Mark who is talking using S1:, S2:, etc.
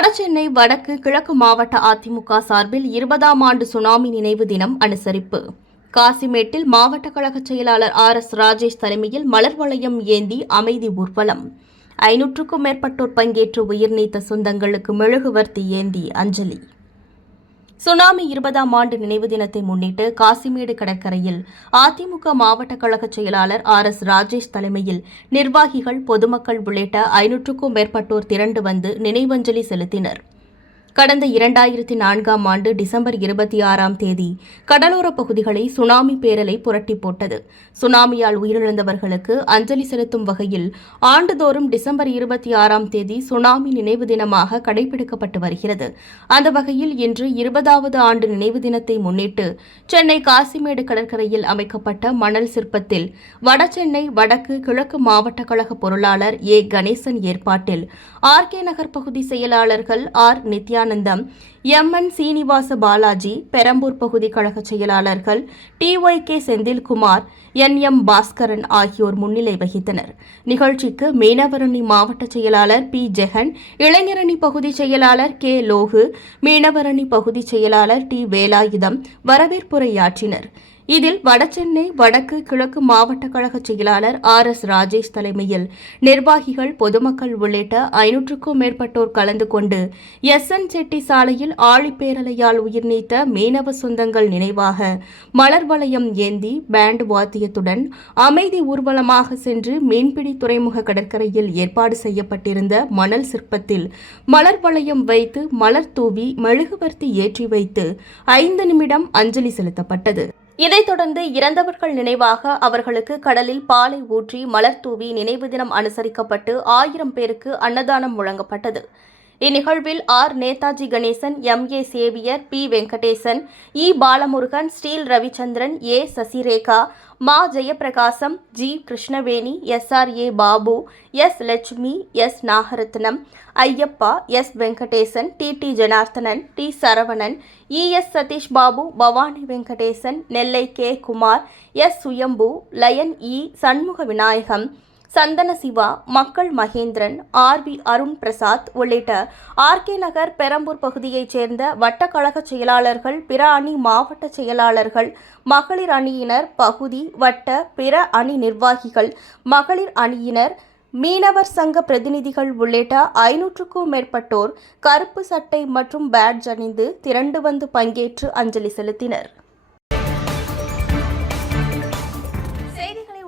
S1: வடசென்னை வடக்கு கிழக்கு மாவட்ட அதிமுக சார்பில் இருபதாம் ஆண்டு சுனாமி நினைவு தினம் அனுசரிப்பு. காசிமேட்டில் மாவட்ட கழக செயலாளர் ஆர் எஸ் ராஜேஷ் தலைமையில் மலர் வளையம் ஏந்தி அமைதி ஊர்வலம். ஐநூற்றுக்கும் மேற்பட்டோர் பங்கேற்று உயிர் நீத்த சொந்தங்களுக்கு மெழுகுவர்த்தி ஏந்தி அஞ்சலி. சுனாமி இருபதாம் ஆண்டு நினைவு தினத்தை முன்னிட்டு காசிமேடு கடற்கரையில் அதிமுக மாவட்ட கழக செயலாளர் ஆர் எஸ் ராஜேஷ் தலைமையில் நிர்வாகிகள் பொதுமக்கள் உள்ளிட்ட ஐநூற்றுக்கும் மேற்பட்டோர் திரண்டு வந்து நினைவஞ்சலி செலுத்தினர். கடந்த இரண்டாயிரத்தி நான்காம் ஆண்டு டிசம்பர் இருபத்தி ஆறாம் தேதி கடலோரப் பகுதிகளை சுனாமி பேரலை புரட்டி போட்டது சுனாமியால் உயிரிழந்தவர்களுக்கு அஞ்சலி செலுத்தும் வகையில் ஆண்டுதோறும் டிசம்பர் இருபத்தி ஆறாம் தேதி சுனாமி நினைவு தினமாக கடைபிடிக்கப்பட்டு வருகிறது. அந்த வகையில் இன்று இருபதாவது ஆண்டு நினைவு தினத்தை முன்னிட்டு சென்னை காசிமேடு கடற்கரையில் அமைக்கப்பட்ட மணல் சிற்பத்தில் வடசென்னை வடக்கு கிழக்கு மாவட்ட கழக பொருளாளர் ஏ. கணேசன் ஏற்பாட்டில் ஆர். கே. நகர் பகுதி செயலாளர்கள் R. Nithya Sachidanandam M. N. Srinivasa Balaji Perambur பகுதி கழக செயலாளர்கள் T. Y. K. Senthilkumar N. M. Baskaran ஆகியோர் முன்னிலை வகித்தனர். நிகழ்ச்சிக்கு மீனவரணி மாவட்ட செயலாளர் பி. ஜெகன் இளைஞரணி பகுதி செயலாளர் கே. லோகு மீனவரணி பகுதி செயலாளர் டி. வேலாயுதம் வரவேற்புரையாற்றினர். இதில் வடசென்னை வடக்கு கிழக்கு மாவட்ட கழக செயலாளர் ஆர் எஸ் ராஜேஷ் தலைமையில் நிர்வாகிகள் பொதுமக்கள் உள்ளிட்ட ஐநூற்றுக்கும் மேற்பட்டோர் கலந்து கொண்டு எஸ் என் செட்டி சாலையில் ஆழிப்பேரலையால் உயிர் நீத்த மீனவ சொந்தங்கள் நினைவாக மலர் வளையம் ஏந்தி பேண்ட் வாத்தியத்துடன் அமைதி ஊர்வலமாக சென்று மீன்பிடி துறைமுக கடற்கரையில் ஏற்பாடு செய்யப்பட்டிருந்த மணல் சிற்பத்தில் மலர் வளையம் வைத்து மலர் தூவி மெழுகுவர்த்தி ஏற்றி வைத்து ஐந்து நிமிடம் அஞ்சலி செலுத்தப்பட்டது. இதைத் தொடர்ந்து இறந்தவர்கள் நினைவாக அவர்களுக்கு கடலில் பாலை ஊற்றி மலர் தூவி நினைவு தினம் அனுசரிக்கப்பட்டு ஆயிரம் பேருக்கு அன்னதானம் வழங்கப்பட்டது. இந்நிகழ்வில் R. Netaji Ganesan M. A. Xavier P. Venkatesan E. Balamurugan steel Ravichandran A. Sasirekha மா. Jayaprakasam G. Krishnaveni S. R. A. Babu S. Lakshmi S. Nagarathnam Ayyappa S. Venkatesan T. T. Janarthanan T. Saravanan E. S. Sathish Babu Bhavani Venkatesan Nellai K. Kumar S. Suyambu lion E. Shanmuga Vinayagam Santhana Siva மக்கள் Mahendran R V Arun Prasad உள்ளிட்ட RK நகர் பெரம்பூர் பகுதியைச் சேர்ந்த வட்டக்கழக செயலாளர்கள் பிற அணி மாவட்ட செயலாளர்கள் மகளிர் அணியினர் பகுதி வட்ட பிற அணி நிர்வாகிகள் மகளிர் அணியினர் மீனவர் சங்க பிரதிநிதிகள் உள்ளிட்ட ஐநூற்றுக்கும் மேற்பட்டோர் கருப்பு சட்டை மற்றும் பேட்ஜ் அணிந்து திரண்டு வந்து பங்கேற்று அஞ்சலி செலுத்தினர்.